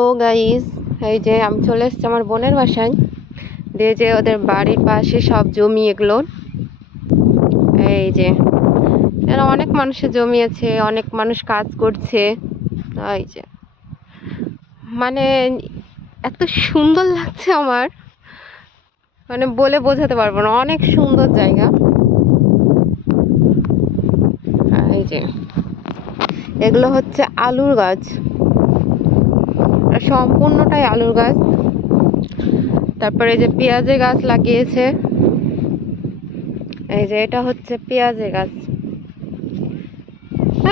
তো গাইস, এই যে আমি চলে এসেছি আমার বোনের বাসায়। দিয়ে যে ওদের বাড়ির পাশে সব জমি এগুলো, এই যে এরা অনেক মানুষের জমি আছে, অনেক মানুষ কাজ করছে। এই যে মানে এত সুন্দর লাগছে আমার, মানে বলে বোঝাতে পারবো না, অনেক সুন্দর জায়গা। এই যে এগুলো হচ্ছে আলুর গাছ, সম্পূর্ণটাই আলুর গাছ। তারপরে এই যে পেঁয়াজের গাছ লাগিয়েছে, এই যে এটা হচ্ছে পেঁয়াজের গাছ।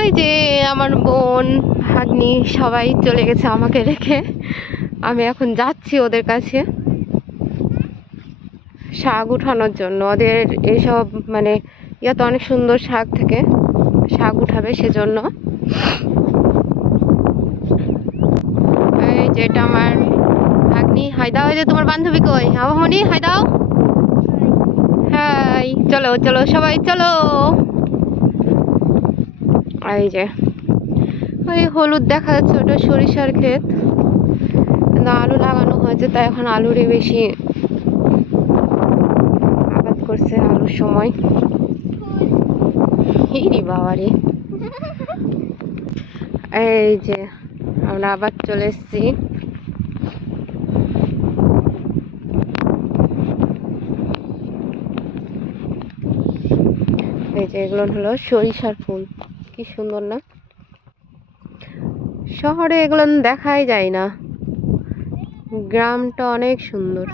এই যে আমার বোন ভাগ্নি সবাই চলে গেছে আমাকে রেখে, আমি এখন যাচ্ছি ওদের কাছে শাক উঠানোর জন্য। ওদের এইসব মানে ইয়াতে অনেক সুন্দর শাক থাকে, শাক উঠাবে সেজন্য। এই যে এটা আমার ভাগ্নি। হাই দাও। এই যে তোমার বান্ধবী কই? আবামনি হাই দাও। হাই, চলো চলো সবাই চলো। এই যে ওই হলুদ দেখা যাচ্ছে, ওটা সরিষার ক্ষেত, কিন্তু আলু লাগানো হয়েছে, তাই এখন আলুরই বেশি আবাদ করছে আলুর সময়। হিরি বাবারি। এই যে আমরা আবার চলে এসেছি। এই যে এগুলো হলো সরিষার ফুল, কি সুন্দর না? শহরে এগুলো দেখাই যায় না, গ্রামটা অনেক সুন্দর।